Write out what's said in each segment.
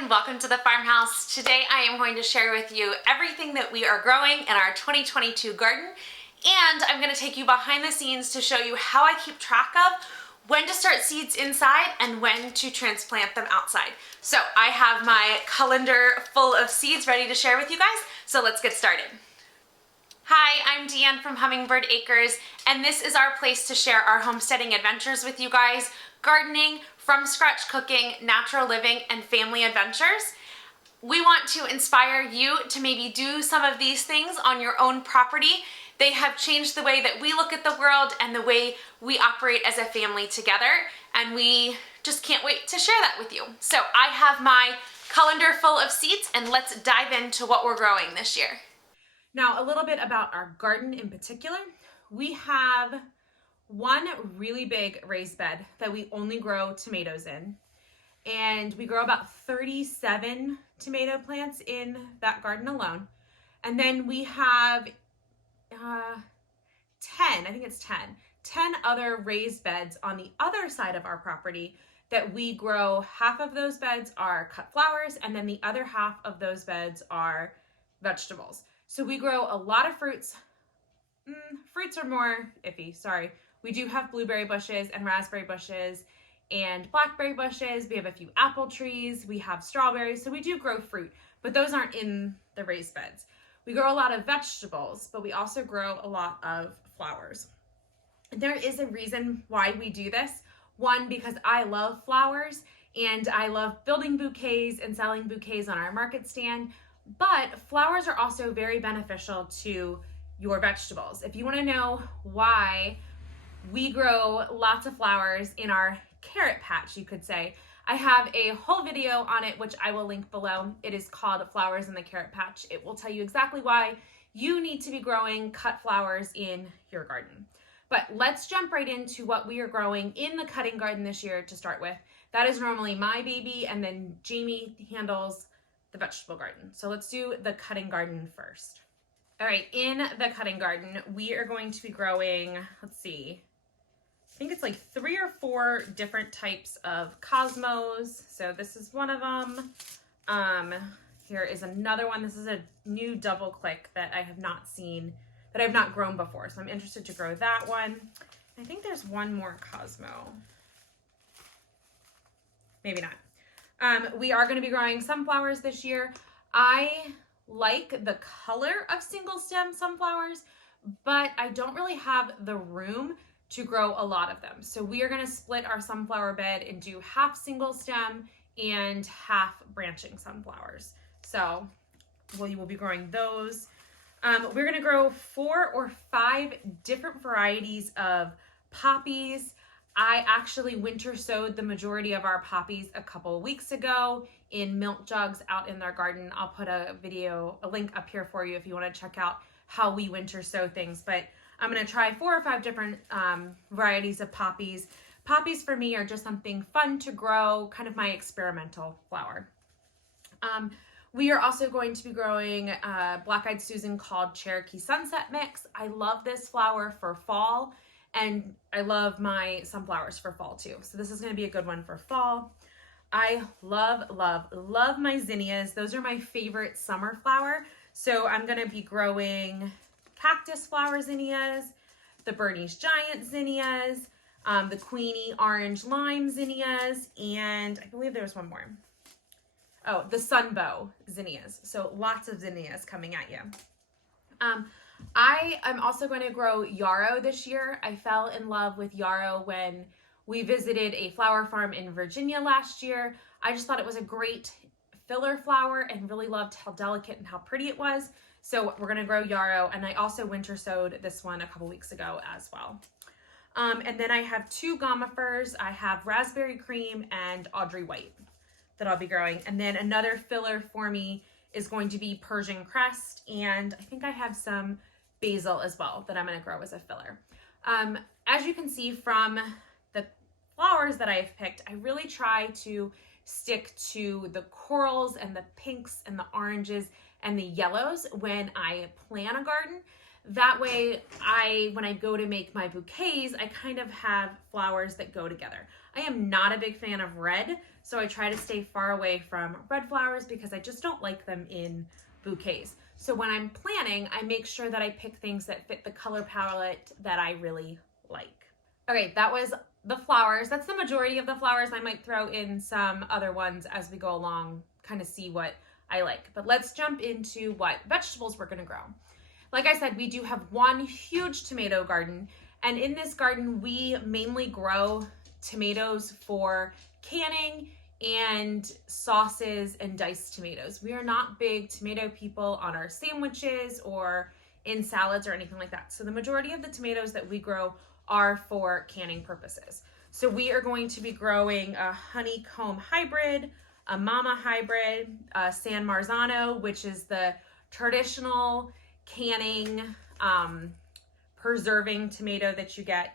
and welcome to the farmhouse. Today I am going to share with you everything that we are growing in our 2022 garden, and I'm going to take you behind the scenes to show you how I keep track of when to start seeds inside and when to transplant them outside. So I have my cullender full of seeds ready to share with you guys, so let's get started. Hi, I'm Deanne from Hummingbird Acres, and this is our place to share our homesteading adventures with you guys, gardening, from scratch cooking, natural living, and family adventures. We want to inspire you to maybe do some of these things on your own property. They have changed the way that we look at the world and the way we operate as a family together, and we just can't wait to share that with you. So I have my cullender full of seeds, and let's dive into what we're growing this year. Now, a little bit about our garden in particular. We have one really big raised bed that we only grow tomatoes in. And we grow about 37 tomato plants in that garden alone. And then we have 10 other raised beds on the other side of our property that we grow. Half of those beds are cut flowers, and then the other half of those beds are vegetables. So we grow a lot of fruits. Fruits are more iffy, sorry. We do have blueberry bushes and raspberry bushes and blackberry bushes. We have a few apple trees. We have strawberries. So we do grow fruit, but those aren't in the raised beds. We grow a lot of vegetables, but we also grow a lot of flowers. There is a reason why we do this. One, because I love flowers and I love building bouquets and selling bouquets on our market stand. But flowers are also very beneficial to your vegetables. If you want to know why we grow lots of flowers in our carrot patch, you could say, I have a whole video on it, which I will link below. It is called Flowers in the Carrot Patch. It will tell you exactly why you need to be growing cut flowers in your garden. But let's jump right into what we are growing in the cutting garden this year to start with. That is normally my baby, and then Jamie handles the vegetable garden. So let's do the cutting garden first. All right, in the cutting garden, we are going to be growing, let's see, I think it's like 3 or 4 different types of cosmos. So this is one of them. Here is another one. This is a new double click that I have not seen, that I've not grown before. So I'm interested to grow that one. I think there's one more cosmo. Maybe not. We are going to be growing sunflowers this year. I like the color of single stem sunflowers, but I don't really have the room to grow a lot of them. So we are going to split our sunflower bed and do half single stem and half branching sunflowers. So we will be growing those. We're going to grow 4 or 5 different varieties of poppies. I actually winter sowed the majority of our poppies a couple of weeks ago in milk jugs out in their garden. I'll put a link up here for you if you want to check out how we winter sow things. But I'm going to try 4 or 5 different varieties of poppies. Poppies for me are just something fun to grow, kind of my experimental flower. We are also going to be growing Black-Eyed Susan called Cherokee Sunset Mix. I love this flower for fall, and I love my sunflowers for fall too. So this is going to be a good one for fall. I love, love, love my zinnias. Those are my favorite summer flower. So I'm going to be growing cactus flower zinnias, the Bernie's Giant zinnias, the Queenie Orange Lime zinnias, and I believe there was one more. Oh, the Sunbow zinnias. So lots of zinnias coming at you. I am also going to grow yarrow this year. I fell in love with yarrow when we visited a flower farm in Virginia last year. I just thought it was a great filler flower and really loved how delicate and how pretty it was. So we're going to grow yarrow, and I also winter sowed this one a couple weeks ago as well. And then I have 2 gomifers. I have raspberry cream and Audrey White that I'll be growing. And then another filler for me is going to be Persian crest, and I think I have some basil as well that I'm going to grow as a filler. As you can see from the flowers that I've picked, I really try to stick to the corals and the pinks and the oranges and the yellows when I plan a garden. That way, when I go to make my bouquets, I kind of have flowers that go together. I am not a big fan of red, so I try to stay far away from red flowers because I just don't like them in bouquets. So when I'm planning, I make sure that I pick things that fit the color palette that I really like. Okay, that was the flowers. That's the majority of the flowers. I might throw in some other ones as we go along, kind of see what I like. But let's jump into what vegetables we're gonna grow. Like I said, we do have one huge tomato garden, and in this garden, we mainly grow tomatoes for canning and sauces and diced tomatoes. We are not big tomato people on our sandwiches or in salads or anything like that. So the majority of the tomatoes that we grow are for canning purposes. So we are going to be growing a honeycomb hybrid, a mama hybrid, a San Marzano, which is the traditional canning, preserving tomato that you get.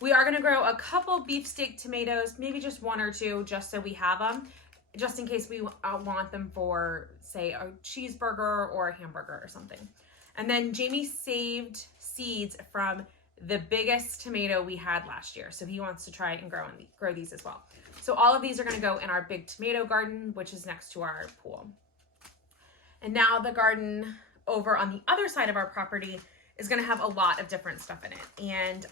We are going to grow a couple beefsteak tomatoes, maybe just one or two, just so we have them, just in case we want them for, say, a cheeseburger or a hamburger or something. And then Jamie saved seeds from the biggest tomato we had last year, so he wants to try and grow these as well. So all of these are going to go in our big tomato garden, which is next to our pool. And now the garden over on the other side of our property is going to have a lot of different stuff in it. And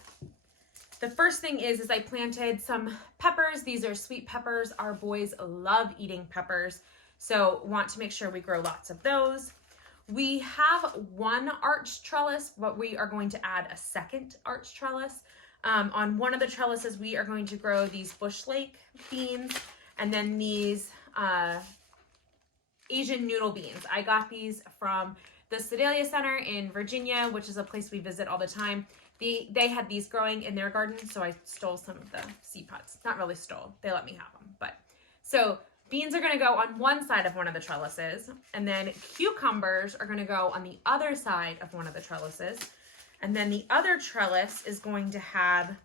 the first thing is I planted some peppers. These are sweet peppers. Our boys love eating peppers, so want to make sure we grow lots of those. We have one arch trellis, but we are going to add a second arch trellis. On one of the trellises, we are going to grow these bush lake beans and then these Asian noodle beans. I got these from the Sedalia Center in Virginia, which is a place we visit all the time. They had these growing in their garden, so I stole some of the seed pods. Not really stole, they let me have them. But so beans are gonna go on one side of one of the trellises, and then cucumbers are gonna go on the other side of one of the trellises. And then the other trellis is going to have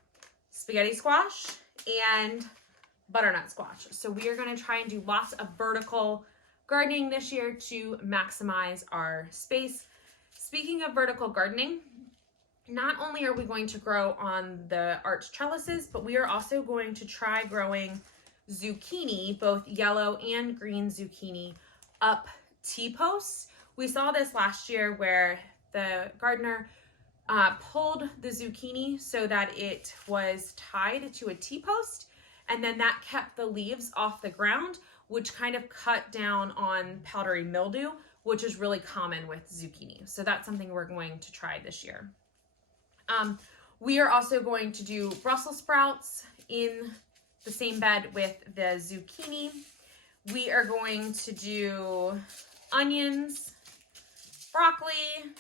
spaghetti squash and butternut squash. So we are gonna try and do lots of vertical gardening this year to maximize our space. Speaking of vertical gardening, not only are we going to grow on the arch trellises, but we are also going to try growing zucchini, both yellow and green zucchini, up T-posts. We saw this last year where the gardener pulled the zucchini so that it was tied to a T-post, and then that kept the leaves off the ground, which kind of cut down on powdery mildew, which is really common with zucchini. So that's something we're going to try this year. We are also going to do Brussels sprouts in the same bed with the zucchini. We are going to do onions, broccoli.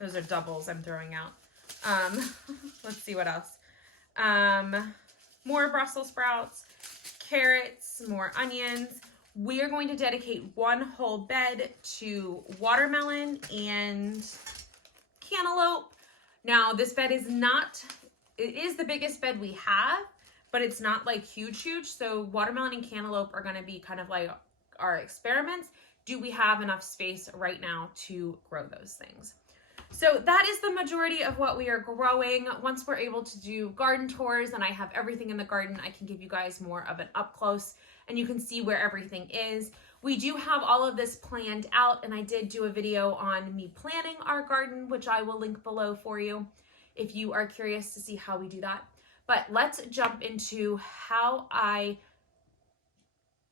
Those are doubles I'm throwing out. Let's see what else. More Brussels sprouts, carrots, more onions. We are going to dedicate one whole bed to watermelon and cantaloupe. Now this bed is it is the biggest bed we have, but it's not like huge. So watermelon and cantaloupe are going to be kind of like our experiments. Do we have enough space right now to grow those things? So that is the majority of what we are growing. Once we're able to do garden tours and I have everything in the garden, I can give you guys more of an up close and you can see where everything is. We do have all of this planned out, and I did do a video on me planning our garden, which I will link below for you if you are curious to see how we do that. But let's jump into how I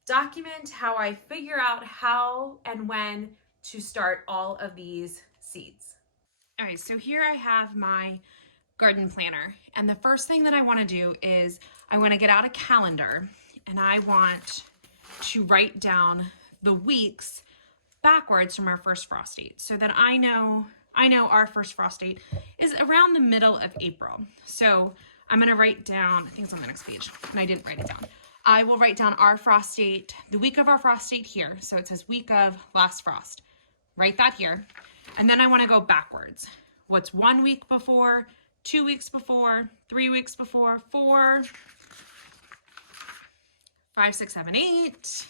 document, how I figure out how and when to start all of these seeds. All right, so here I have my garden planner, and the first thing that I want to do is I want to get out a calendar, and I want to write down the weeks backwards from our first frost date so that I know our first frost date is around the middle of April. So I'm going to write down, I think it's on the next page, and I didn't write it down. I will write down our frost date, the week of our frost date here. So it says week of last frost. Write that here. And then I want to go backwards. What's 1 week before, 2 weeks before, 3 weeks before, 4, 5, 6, 7, 8,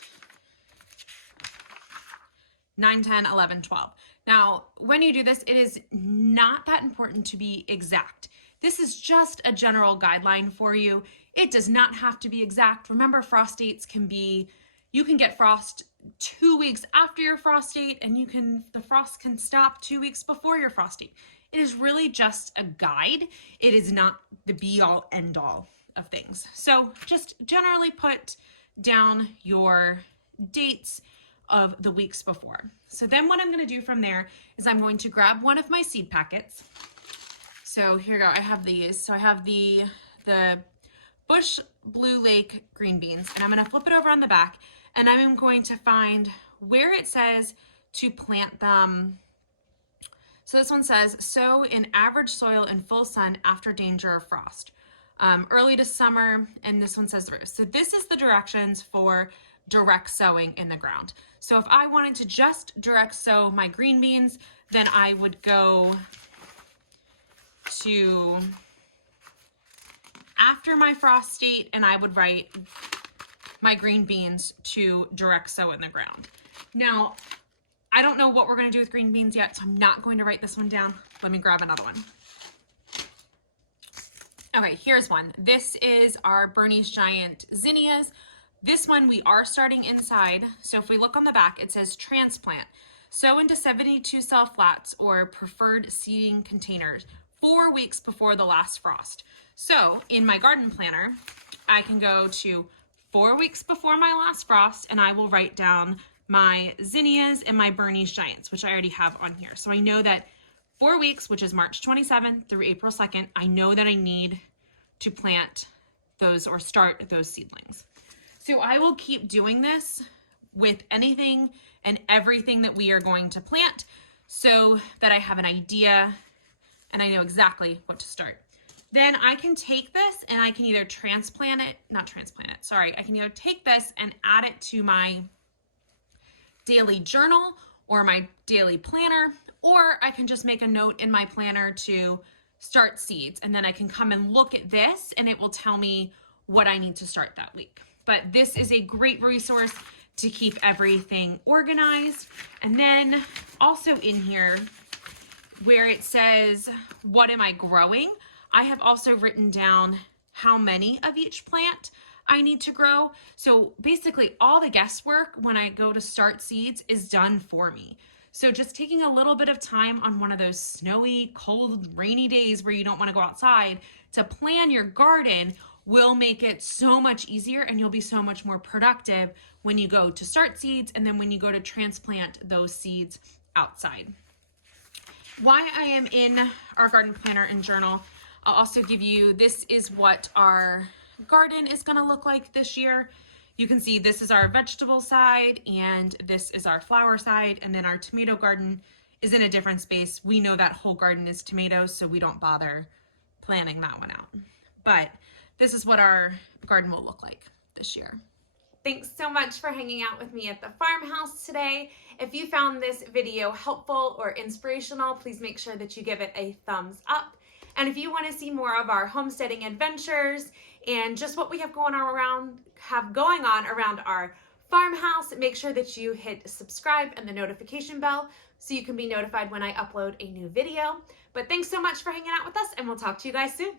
9, 10, 11, 12. Now, when you do this, it is not that important to be exact. This is just a general guideline for you. It does not have to be exact. Remember, frost dates can be, you can get frost 2 weeks after your frost date, and the frost can stop 2 weeks before your frost date. It is really just a guide. It is not the be all end all of things. So just generally put down your dates of the weeks before. So then what I'm going to do from there is I'm going to grab one of my seed packets. So here we go. I have these. So I have the Bush Blue Lake green beans, and I'm going to flip it over on the back, and I'm going to find where it says to plant them. So this one says, sow in average soil in full sun after danger of frost. Early to summer, and this one says the roost. So this is the directions for direct sowing in the ground. So if I wanted to just direct sow my green beans, then I would go to after my frost date, and I would write my green beans to direct sow in the ground. Now, I don't know what we're going to do with green beans yet, so I'm not going to write this one down. Let me grab another one. Okay, here's one. This is our Bernese Giant zinnias. This one we are starting inside. So if we look on the back, it says transplant. Sow into 72 cell flats or preferred seeding containers 4 weeks before the last frost. So in my garden planner, I can go to 4 weeks before my last frost, and I will write down my zinnias and my Bernese Giants, which I already have on here. So I know that 4 weeks, which is March 27th through April 2nd, I know that I need to plant those or start those seedlings. So I will keep doing this with anything and everything that we are going to plant so that I have an idea and I know exactly what to start. Then I can take this and I can either I can either take this and add it to my daily journal or my daily planner, or I can just make a note in my planner to start seeds, and then I can come and look at this and it will tell me what I need to start that week. But this is a great resource to keep everything organized. And then also in here where it says, what am I growing? I have also written down how many of each plant I need to grow. So basically all the guesswork when I go to start seeds is done for me. So just taking a little bit of time on one of those snowy, cold, rainy days where you don't want to go outside to plan your garden will make it so much easier, and you'll be so much more productive when you go to start seeds and then when you go to transplant those seeds outside. Why I am in our garden planner and journal, I'll also give you, this is what our garden is going to look like this year. You can see this is our vegetable side and this is our flower side, and then our tomato garden is in a different space. We know that whole garden is tomatoes, so we don't bother planning that one out. But this is what our garden will look like this year. Thanks so much for hanging out with me at the farmhouse today. If you found this video helpful or inspirational, please make sure that you give it a thumbs up. And if you want to see more of our homesteading adventures and just what we have going on around our farmhouse, make sure that you hit subscribe and the notification bell so you can be notified when I upload a new video. But thanks so much for hanging out with us, and we'll talk to you guys soon.